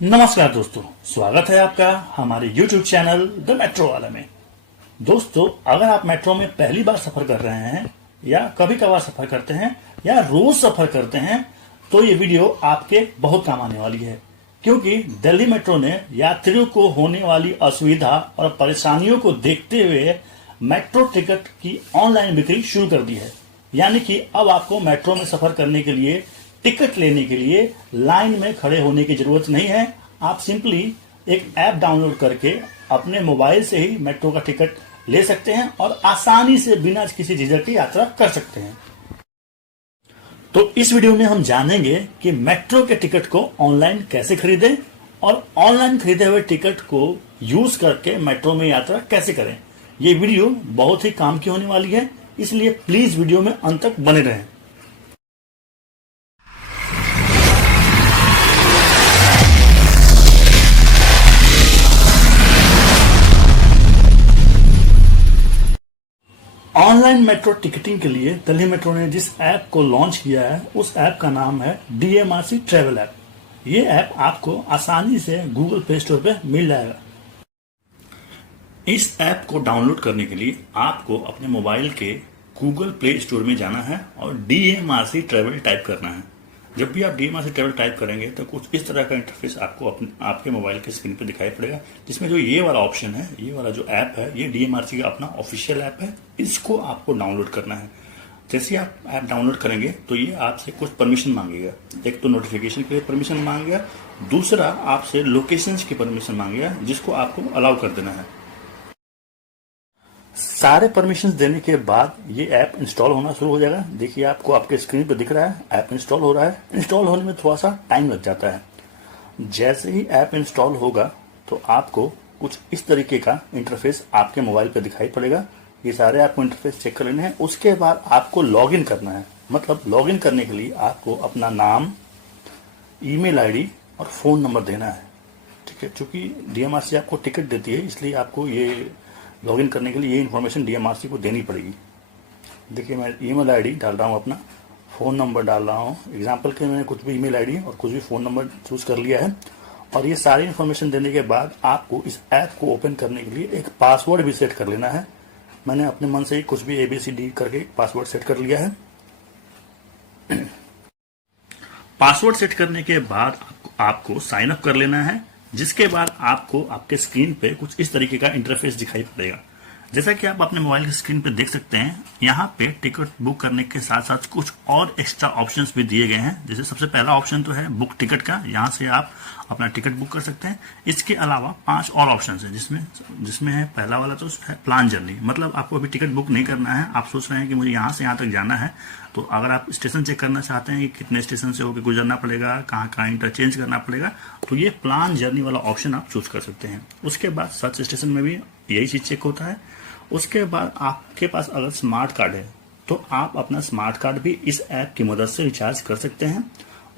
नमस्कार दोस्तों, स्वागत है आपका हमारे YouTube चैनल द मेट्रो वाले में। दोस्तों, अगर आप मेट्रो में पहली बार सफर कर रहे हैं या कभी कभार सफर करते हैं या रोज सफर करते हैं तो ये वीडियो आपके बहुत काम आने वाली है, क्योंकि दिल्ली मेट्रो ने यात्रियों को होने वाली असुविधा और परेशानियों को देखते हुए मेट्रो टिकट की ऑनलाइन बिक्री शुरू कर दी है। यानी कि अब आपको मेट्रो में सफर करने के लिए टिकट लेने के लिए लाइन में खड़े होने की जरूरत नहीं है। आप सिंपली एक ऐप डाउनलोड करके अपने मोबाइल से ही मेट्रो का टिकट ले सकते हैं और आसानी से बिना किसी झिझक की यात्रा कर सकते हैं। तो इस वीडियो में हम जानेंगे कि मेट्रो के टिकट को ऑनलाइन कैसे खरीदें और ऑनलाइन खरीदे हुए टिकट को यूज करके मेट्रो में यात्रा कैसे करें। ये वीडियो बहुत ही काम की होने वाली है, इसलिए प्लीज वीडियो में अंत तक बने रहें। ऑनलाइन मेट्रो टिकटिंग के लिए दिल्ली मेट्रो ने जिस ऐप को लॉन्च किया है उस ऐप का नाम है DMRC ट्रैवल ऐप। ये ऐप आपको आसानी से गूगल प्ले स्टोर पे मिल जाएगा। इस ऐप को डाउनलोड करने के लिए आपको अपने मोबाइल के गूगल प्ले स्टोर में जाना है और DMRC ट्रैवल टाइप करना है। जब भी आप DMRC ट्रैवल टाइप करेंगे तो कुछ इस तरह का इंटरफेस आपको आपके मोबाइल के स्क्रीन पर दिखाई पड़ेगा, जिसमें जो ये वाला ऑप्शन है, ये वाला जो ऐप है, ये DMRC का अपना ऑफिशियल ऐप है। इसको आपको डाउनलोड करना है। जैसे आप ऐप डाउनलोड करेंगे तो ये आपसे कुछ परमिशन मांगेगा। एक तो नोटिफिकेशन के लिए परमिशन मांगेगा, दूसरा आपसे लोकेशंस की परमिशन मांगेगा, जिसको आपको अलाउ कर देना है। सारे परमिशन देने के बाद ये ऐप इंस्टॉल होना शुरू हो जाएगा। देखिए, आपको आपके स्क्रीन पर दिख रहा है ऐप इंस्टॉल हो रहा है। इंस्टॉल होने में थोड़ा सा टाइम लग जाता है। जैसे ही ऐप इंस्टॉल होगा तो आपको कुछ इस तरीके का इंटरफेस आपके मोबाइल पर दिखाई पड़ेगा। ये सारे आपको इंटरफेस चेक कर लेने हैं। उसके बाद आपको लॉगिन करना है। मतलब लॉगिन करने के लिए आपको अपना नाम, ईमेल आईडी और फोन नंबर देना है। ठीक है, चूंकि DMRC आपको टिकट देती है, इसलिए आपको ये लॉगिन करने के लिए ये इन्फॉर्मेशन DMRC को देनी पड़ेगी। देखिए, मैं ईमेल आईडी डाल रहा हूँ, अपना फ़ोन नंबर डाल रहा हूँ। एग्जाम्पल के मैंने कुछ भी ईमेल आईडी और कुछ भी फ़ोन नंबर चूज़ कर लिया है। और ये सारी इन्फॉर्मेशन देने के बाद आपको इस ऐप को ओपन करने के लिए एक पासवर्ड भी सेट कर लेना है। मैंने अपने मन से ही कुछ भी ABCD करके पासवर्ड सेट कर लिया है। पासवर्ड सेट करने के बाद आपको साइन अप कर लेना है, जिसके बाद आपको आपके स्क्रीन पे कुछ इस तरीके का इंटरफेस दिखाई पड़ेगा। जैसा कि आप अपने मोबाइल की स्क्रीन पे देख सकते हैं, यहाँ पे टिकट बुक करने के साथ साथ कुछ और एक्स्ट्रा ऑप्शंस भी दिए गए हैं। जैसे सबसे पहला ऑप्शन तो है बुक टिकट का, यहाँ से आप अपना टिकट बुक कर सकते हैं। इसके अलावा 5 और ऑप्शंस है, जिसमें है पहला वाला तो है प्लान जर्नी। मतलब आपको अभी टिकट बुक नहीं करना है, आप सोच रहे हैं कि मुझे यहाँ से यहाँ तक जाना है, तो अगर आप स्टेशन चेक करना चाहते हैं कि कितने स्टेशन से होकर गुजरना पड़ेगा, कहाँ कहाँ इंटरचेंज करना पड़ेगा, तो ये प्लान जर्नी वाला ऑप्शन आप चूज कर सकते हैं। उसके बाद सर्च स्टेशन में भी यही चीज चेक होता है। उसके बाद आपके पास अगर स्मार्ट कार्ड है तो आप अपना स्मार्ट कार्ड भी इस ऐप की मदद से रिचार्ज कर सकते हैं।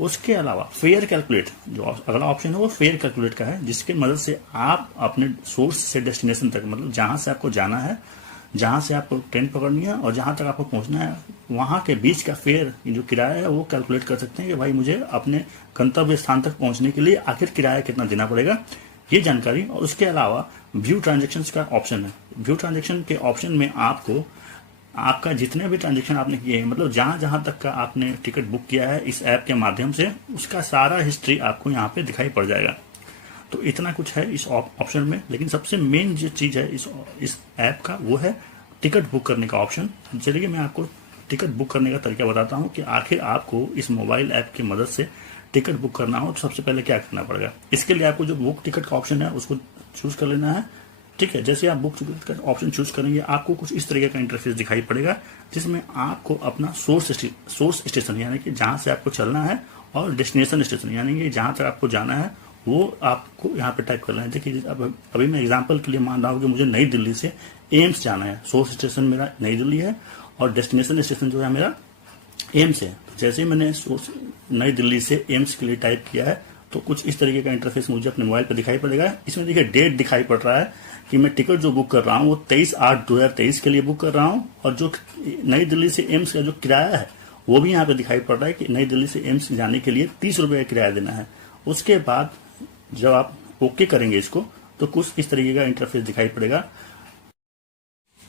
उसके अलावा फेयर कैलकुलेट, जो अगला ऑप्शन है वो फेयर कैलकुलेट का है, जिसके मदद से आप अपने सोर्स से डेस्टिनेशन तक, मतलब जहां से आपको जाना है, जहां से आपको ट्रेन पकड़नी है और जहां तक आपको पहुंचना है, वहां के बीच का फेयर जो किराया है वो कैलकुलेट कर सकते हैं कि भाई मुझे अपने गंतव्य स्थान तक पहुंचने के लिए आखिर किराया कितना देना पड़ेगा, ये जानकारी। और उसके अलावा व्यू ट्रांजेक्शन का ऑप्शन है। व्यू ट्रांजेक्शन के ऑप्शन में आपको आपका जितने भी ट्रांजेक्शन आपने किए हैं, मतलब जहां जहां तक का आपने टिकट बुक किया है इस ऐप के माध्यम से, उसका सारा हिस्ट्री आपको यहाँ पे दिखाई पड़ जाएगा। तो इतना कुछ है इस ऑप्शन में, लेकिन सबसे मेन जो चीज है इस ऐप का वो है टिकट बुक करने का ऑप्शन। चलिए मैं आपको टिकट बुक करने का तरीका बताता हूँ कि आखिर आपको इस मोबाइल ऐप की मदद से टिकट बुक करना हो तो सबसे पहले क्या करना पड़ेगा। इसके लिए आपको जो बुक टिकट का ऑप्शन है उसको चूज कर लेना है। ठीक है, जैसे आप बुक टिकट का ऑप्शन चूज करेंगे आपको कुछ इस तरीके का इंटरफेस दिखाई पड़ेगा, जिसमें आपको अपना सोर्स स्टेशन यानी कि जहां से आपको चलना है और डेस्टिनेशन स्टेशन यानी कि जहां तक आपको जाना है वो आपको यहाँ पे टाइप करना है। देखिए, अभी मैं एग्जांपल के लिए मान रहा हूँ कि मुझे नई दिल्ली से एम्स जाना है। सोर्स स्टेशन मेरा नई दिल्ली है और डेस्टिनेशन स्टेशन जो है मेरा एम्स है। तो जैसे ही मैंने नई दिल्ली से एम्स के लिए टाइप किया है तो कुछ इस तरीके का इंटरफेस मुझे अपने मोबाइल पर दिखाई पड़ेगा। इसमें देखिए डेट दिखाई पड़ रहा है कि मैं टिकट जो बुक कर रहा हूँ वो 23/8/2023 के लिए बुक कर रहा हूँ, और जो नई दिल्ली से एम्स का जो किराया है वो भी यहाँ पे दिखाई पड़ रहा है कि नई दिल्ली से एम्स जाने के लिए 30 रुपये का किराया देना है। उसके बाद जब आप ओके करेंगे इसको तो कुछ इस तरीके का इंटरफेस दिखाई पड़ेगा।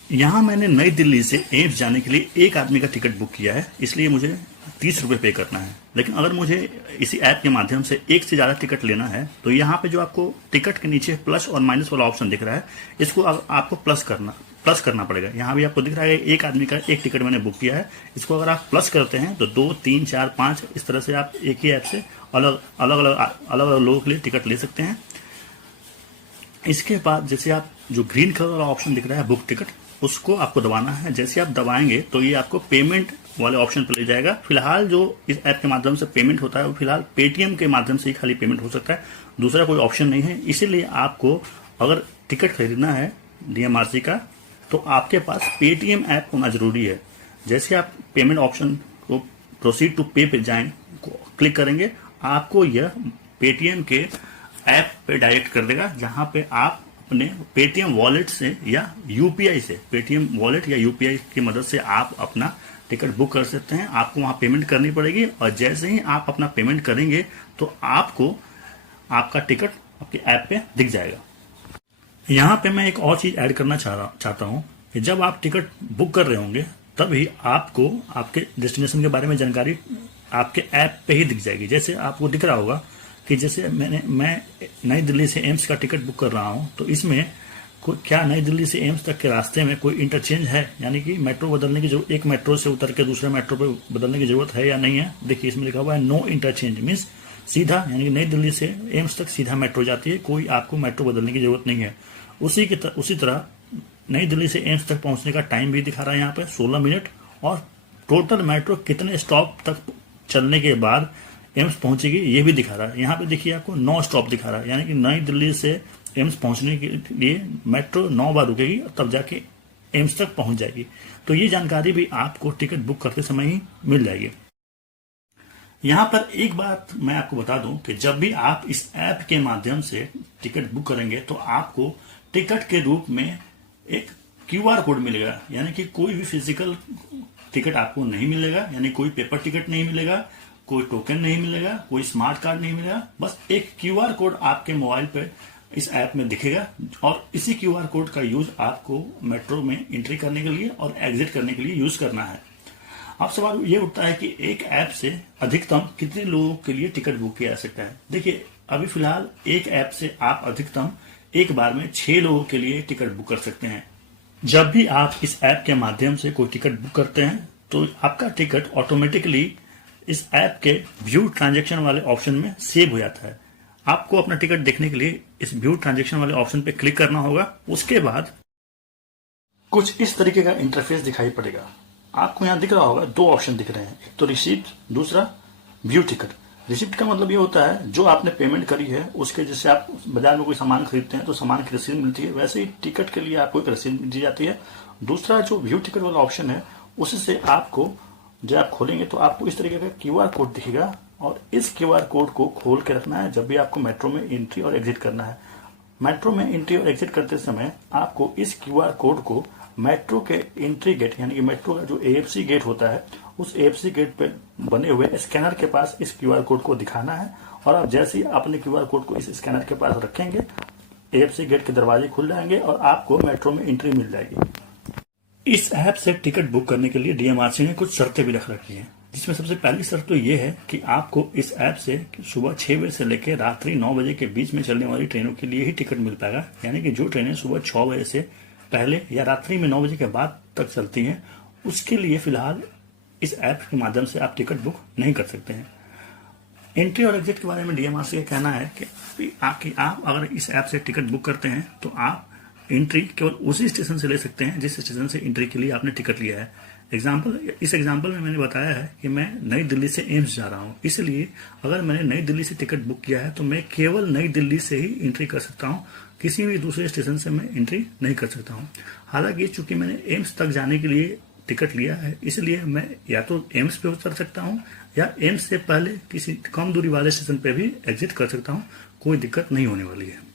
यहाँ मैंने नई दिल्ली से एम्स जाने के लिए एक आदमी का टिकट बुक किया है, इसलिए मुझे 30 रुपये पे करना है। लेकिन अगर मुझे इसी ऐप के माध्यम से एक से ज़्यादा टिकट लेना है तो यहाँ पे जो आपको टिकट के नीचे प्लस और माइनस वाला ऑप्शन दिख रहा है, इसको आपको प्लस करना पड़ेगा। यहाँ भी आपको दिख रहा है एक आदमी का एक टिकट मैंने बुक किया है, इसको अगर आप प्लस करते हैं तो 2, 3, 4, 5 इस तरह से आप एक ही ऐप से अलग अलग लोगों के लिए टिकट ले सकते हैं। इसके बाद जैसे आप जो ग्रीन कलर वाला ऑप्शन दिख रहा है बुक टिकट, उसको आपको दबाना है। जैसे आप दबाएंगे तो ये आपको पेमेंट वाले ऑप्शन पर ले जाएगा। फिलहाल जो इस ऐप के माध्यम से पेमेंट होता है वो फिलहाल पेटीएम के माध्यम से ही खाली पेमेंट हो सकता है, दूसरा कोई ऑप्शन नहीं है। इसीलिए आपको अगर टिकट खरीदना है डीएमआरसी का तो आपके पास पेटीएम ऐप होना जरूरी है। जैसे आप पेमेंट ऑप्शन को प्रोसीड टू पे पे जाएं, क्लिक करेंगे, आपको यह पेटीएम के ऐप पे डायरेक्ट कर देगा, जहां पे आप अपने पेटीएम वॉलेट से या यूपीआई से, पेटीएम वॉलेट या यूपीआई की मदद से आप अपना टिकट बुक कर सकते हैं। आपको वहां पेमेंट करनी पड़ेगी और जैसे ही आप अपना पेमेंट करेंगे तो आपको आपका टिकट आपके ऐप पे दिख जाएगा। यहाँ पे मैं एक और चीज ऐड करना चाहता हूँ कि जब आप टिकट बुक कर रहे होंगे तभी आपको आपके डेस्टिनेशन के बारे में जानकारी आपके ऐप पे ही दिख जाएगी। जैसे आपको दिख रहा होगा कि जैसे मैं नई दिल्ली से एम्स का टिकट बुक कर रहा हूँ, तो इसमें क्या नई दिल्ली से एम्स तक के रास्ते में कोई इंटरचेंज है, यानी कि मेट्रो बदलने की जरूरत, एक मेट्रो से उतर के दूसरे मेट्रो पे बदलने की जरूरत है या नहीं है। देखिए इसमें लिखा हुआ है नो इंटरचेंज, मीन्स सीधा, यानी कि नई दिल्ली से एम्स तक सीधा मेट्रो जाती है, कोई आपको मेट्रो बदलने की जरूरत नहीं है। उसी तरह नई दिल्ली से एम्स तक पहुंचने का टाइम भी दिखा रहा है यहाँ पे 16 मिनट, और टोटल मेट्रो कितने स्टॉप तक चलने के बाद एम्स पहुंचेगी ये भी दिखा रहा है। यहाँ पे देखिए आपको 9 स्टॉप दिखा रहा है, यानी कि नई दिल्ली से एम्स पहुंचने के लिए मेट्रो 9 बार रुकेगी तब जाके एम्स तक पहुंच जाएगी। तो ये जानकारी भी आपको टिकट बुक करते समय ही मिल जाएगी। यहाँ पर एक बात मैं आपको बता दूं कि जब भी आप इस ऐप के माध्यम से टिकट बुक करेंगे तो आपको टिकट के रूप में एक क्यूआर कोड मिलेगा, यानी कि कोई भी फिजिकल टिकट आपको नहीं मिलेगा, यानी कोई पेपर टिकट नहीं मिलेगा, कोई टोकन नहीं मिलेगा, कोई स्मार्ट कार्ड नहीं मिलेगा, बस एक क्यूआर कोड आपके मोबाइल पे इस ऐप में दिखेगा और इसी क्यूआर कोड का यूज आपको मेट्रो में एंट्री करने के लिए और एग्जिट करने के लिए यूज करना है। अब सवाल ये उठता है कि एक ऐप से अधिकतम कितने लोगों के लिए टिकट बुक किया जा सकता है। देखिए अभी फिलहाल एक ऐप से आप अधिकतम एक बार में 6 लोगों के लिए टिकट बुक कर सकते हैं। जब भी आप इस ऐप के माध्यम से कोई टिकट बुक करते हैं तो आपका टिकट ऑटोमेटिकली इस ऐप के व्यू ट्रांजैक्शन वाले ऑप्शन में सेव हो जाता है। आपको अपना टिकट देखने के लिए इस व्यू ट्रांजैक्शन वाले ऑप्शन पे क्लिक करना होगा। उसके बाद कुछ इस तरीके का इंटरफेस दिखाई पड़ेगा। आपको यहाँ दिख रहा होगा 2 ऑप्शन दिख रहे हैं, एक तो रिसीप्ट, दूसरा व्यू टिकट। रिसिप्ट का मतलब ये होता है जो आपने पेमेंट करी है उसके, जैसे आप बाजार में कोई सामान खरीदते हैं तो सामान की रसीद मिलती है, वैसे ही टिकट के लिए आपको एक रसीद दी जाती है। दूसरा जो व्यू टिकट वाला ऑप्शन है उससे आपको, जब आप खोलेंगे तो आपको इस तरीके का क्यूआर कोड दिखेगा और इस क्यूआर कोड को खोल के रखना है जब भी आपको मेट्रो में एंट्री और एग्जिट करना है। मेट्रो में एंट्री और एग्जिट करते समय आपको इस क्यूआर कोड को मेट्रो के एंट्री गेट, यानी कि मेट्रो का जो एएफसी गेट होता है उस एएफसी गेट पे बने हुए स्कैनर के पास इस क्यूआर कोड को दिखाना है। और आप जैसे ही अपने क्यूआर कोड को इस स्कैनर के पास रखेंगे एएफसी गेट के दरवाजे खुल जाएंगे और आपको मेट्रो में एंट्री मिल जाएगी। इस ऐप से टिकट बुक करने के लिए डीएमआरसी ने कुछ शर्तें भी रख रखी हैं, जिसमें सबसे पहली शर्त तो ये है कि आपको इस ऐप से सुबह 6 बजे से लेकर रात्रि 9 बजे के बीच में चलने वाली ट्रेनों के लिए ही टिकट मिल पाएगा। यानी कि जो ट्रेनें सुबह 6 बजे से पहले या रात्रि में 9 बजे के बाद तक चलती हैं उसके लिए फिलहाल इस ऐप के माध्यम से आप टिकट बुक नहीं कर सकते हैं। एंट्री और एग्जिट के बारे में डीएमआरसी का कहना है कि आप अगर इस ऐप से टिकट बुक करते हैं तो आप एंट्री केवल उसी स्टेशन से ले सकते हैं जिस स्टेशन से एंट्री के लिए आपने टिकट लिया है। इस एग्जाम्पल में मैंने बताया है कि मैं नई दिल्ली से एम्स जा रहा हूँ, इसलिए अगर मैंने नई दिल्ली से टिकट बुक किया है तो मैं केवल नई दिल्ली से ही एंट्री कर सकता हूँ, किसी भी दूसरे स्टेशन से मैं एंट्री नहीं कर सकता हूँ। हालांकि चूंकि मैंने एम्स तक जाने के लिए टिकट लिया है इसलिए मैं या तो एम्स पे उतर सकता हूँ या एम्स से पहले किसी कम दूरी वाले स्टेशन पे भी एग्जिट कर सकता हूँ, कोई दिक्कत नहीं होने वाली है।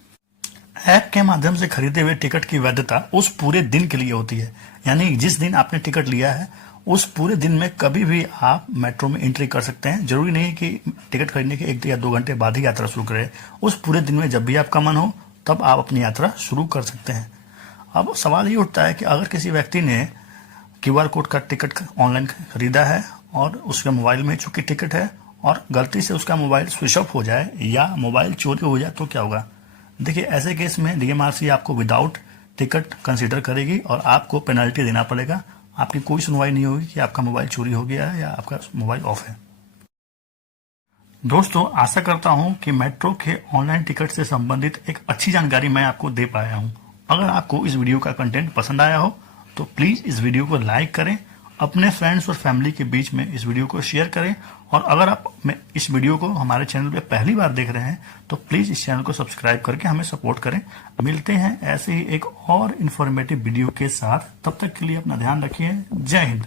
ऐप के माध्यम से खरीदे हुए टिकट की वैधता उस पूरे दिन के लिए होती है, यानी जिस दिन आपने टिकट लिया है उस पूरे दिन में कभी भी आप मेट्रो में एंट्री कर सकते हैं। जरूरी नहीं कि टिकट खरीदने के 1 या 2 घंटे बाद ही यात्रा शुरू करें। उस पूरे दिन में जब भी आपका मन हो तब आप अपनी यात्रा शुरू कर सकते हैं। अब सवाल ये उठता है कि अगर किसी व्यक्ति ने QR कोड का टिकट ऑनलाइन खरीदा है और उसके मोबाइल में चूंकि टिकट है और गलती से उसका मोबाइल स्विच ऑफ हो जाए या मोबाइल चोरी हो जाए तो क्या होगा? देखिए, ऐसे केस में DMRC आपको विदाउट टिकट कंसीडर करेगी और आपको पेनल्टी देना पड़ेगा। आपकी कोई सुनवाई नहीं होगी कि आपका मोबाइल चोरी हो गया है या आपका मोबाइल ऑफ है। दोस्तों, आशा करता हूं कि मेट्रो के ऑनलाइन टिकट से संबंधित एक अच्छी जानकारी मैं आपको दे पाया हूं। अगर आपको इस वीडियो का कंटेंट पसंद आया हो तो प्लीज इस वीडियो को लाइक करें, अपने फ्रेंड्स और फैमिली के बीच में इस वीडियो को शेयर करें और अगर आप इस वीडियो को हमारे चैनल पे पहली बार देख रहे हैं तो प्लीज इस चैनल को सब्सक्राइब करके हमें सपोर्ट करें। मिलते हैं ऐसे ही एक और इन्फॉर्मेटिव वीडियो के साथ। तब तक के लिए अपना ध्यान रखिए। जय हिंद।